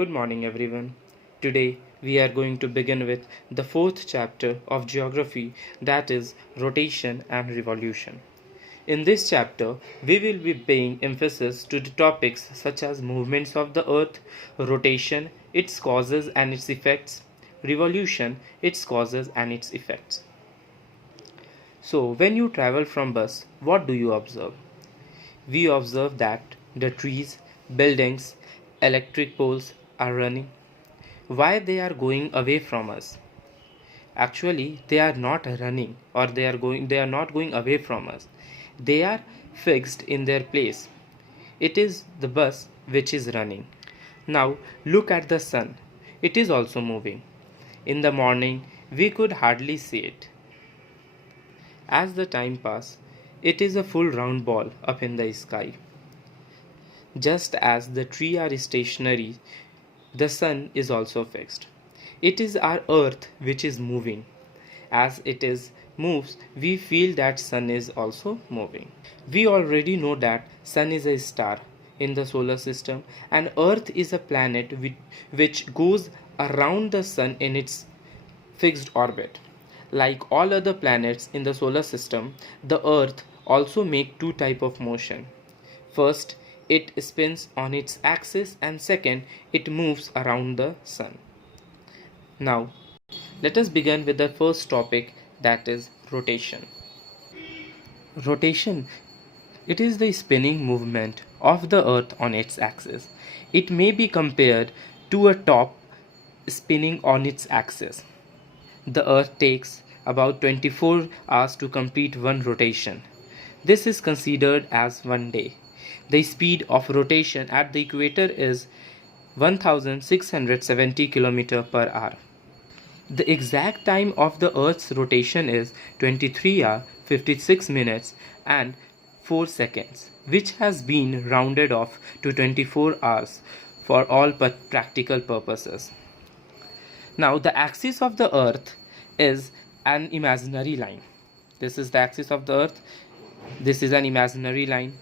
Good morning, everyone. Today we are going to begin with the fourth chapter of geography, that is rotation and revolution. In this chapter, we will be paying emphasis to the topics such as movements of the earth, rotation, its causes and its effects, revolution, its causes and its effects. So, when you travel from bus, what do you observe? We observe that the trees, buildings, electric poles are running. Why they are going away from us? Actually, they are not running, or they are not going away from us. They are fixed in their place. It is the bus which is running. Now look at the sun. It is also moving. In the morning we could hardly see it. As the time passes, it is a full round ball up in the sky. Just as the trees are stationary, the sun is also fixed. It is our earth which is moving. As it is moves, we feel that sun is also moving. We already know that sun is a star in the solar system and earth is a planet which goes around the sun in its fixed orbit. Like all other planets in the solar system, the earth also make two type of motion. First, it spins on its axis, and second, it moves around the sun. Now, let us begin with the first topic, that is rotation. Rotation, it is the spinning movement of the earth on its axis. It may be compared to a top spinning on its axis. The earth takes about 24 hours to complete one rotation. This is considered as one day. The speed of rotation at the equator is 1670 km per hour. The exact time of the Earth's rotation is 23 hours 56 minutes and 4 seconds, which has been rounded off to 24 hours for all practical purposes. Now, the axis of the Earth is an imaginary line. This is the axis of the Earth. This is an imaginary line.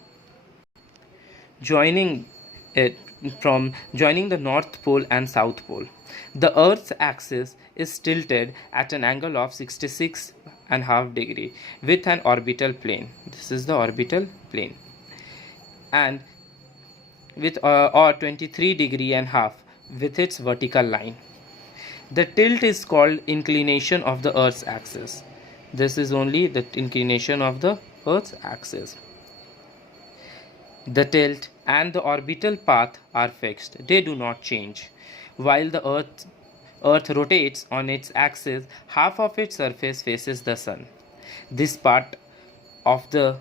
Joining the North Pole and South Pole. The Earth's axis is tilted at an angle of 66.5 degree with an orbital plane. This is the orbital plane, and with or 23 degree and half with its vertical line. The tilt is called inclination of the Earth's axis. This is only the inclination of the Earth's axis. The tilt and the orbital path are fixed. They do not change. While the Earth rotates on its axis, half of its surface faces the sun. This part of the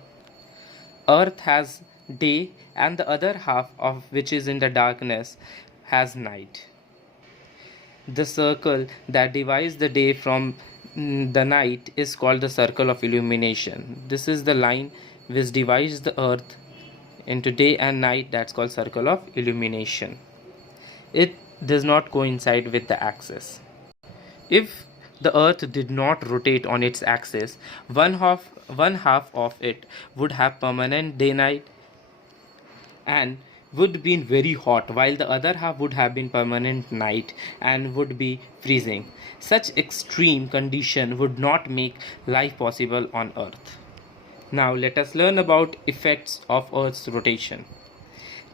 Earth has day and the other half of which is in the darkness has night. The circle that divides the day from the night is called the circle of illumination. This is the line which divides the Earth into day and night. That's called circle of illumination. It does not coincide with the axis. If the Earth did not rotate on its axis, one half of it would have permanent day-night and would be very hot, while the other half would have been permanent night and would be freezing. Such extreme condition would not make life possible on Earth. Now let us learn about effects of Earth's rotation.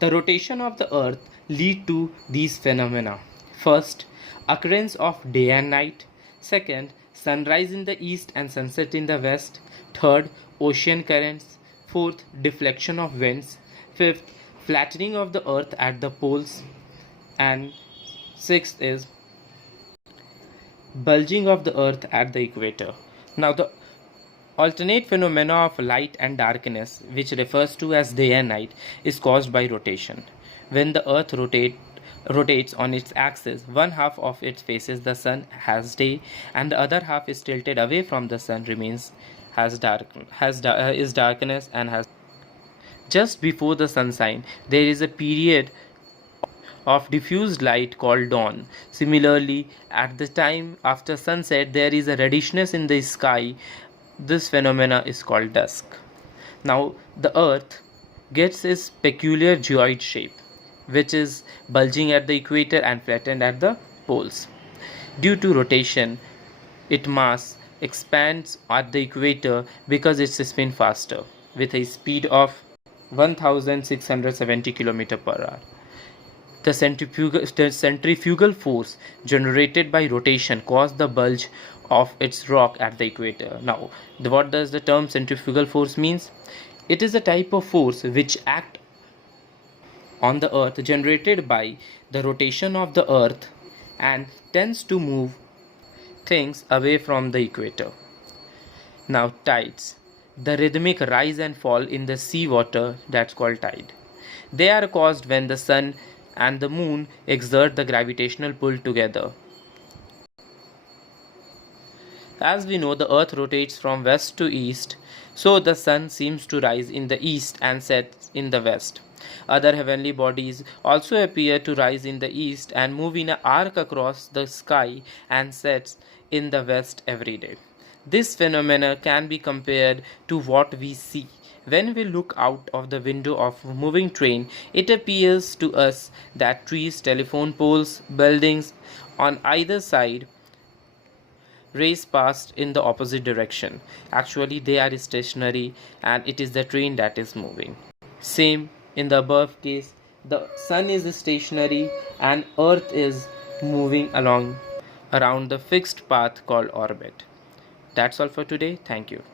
The rotation of the Earth lead to these phenomena. First, occurrence of day and night. Second, sunrise in the east and sunset in the west. Third, ocean currents. Fourth, deflection of winds. Fifth, flattening of the Earth at the poles. And sixth is bulging of the Earth at the equator. Now the alternate phenomena of light and darkness, which refers to as day and night, is caused by rotation. When the Earth rotates on its axis, one half of it faces the sun, has day, and the other half is tilted away from the sun, is darkness and has. Just before the sunshine, there is a period of diffused light called dawn. Similarly, at the time after sunset, there is a reddishness in the sky. This phenomena is called dusk. Now, the Earth gets its peculiar geoid shape, which is bulging at the equator and flattened at the poles. Due to rotation, its mass expands at the equator because it spins faster, with a speed of 1670 km per hour. The centrifugal force generated by rotation caused the bulge of its rock at the equator. Now, what does the term centrifugal force means? It is a type of force which acts on the earth generated by the rotation of the earth and tends to move things away from the equator. Now, tides. The rhythmic rise and fall in the sea water, that's called tide. They are caused when the sun and the moon exert the gravitational pull together. As we know, the earth rotates from west to east, so the sun seems to rise in the east and set in the west. Other heavenly bodies also appear to rise in the east and move in an arc across the sky and sets in the west every day. This phenomena can be compared to what we see. When we look out of the window of a moving train, it appears to us that trees, telephone poles, buildings on either side race past in the opposite direction. Actually, they are stationary and it is the train that is moving. Same in the above case, the sun is stationary and earth is moving along around the fixed path called orbit. That's all for today. Thank you.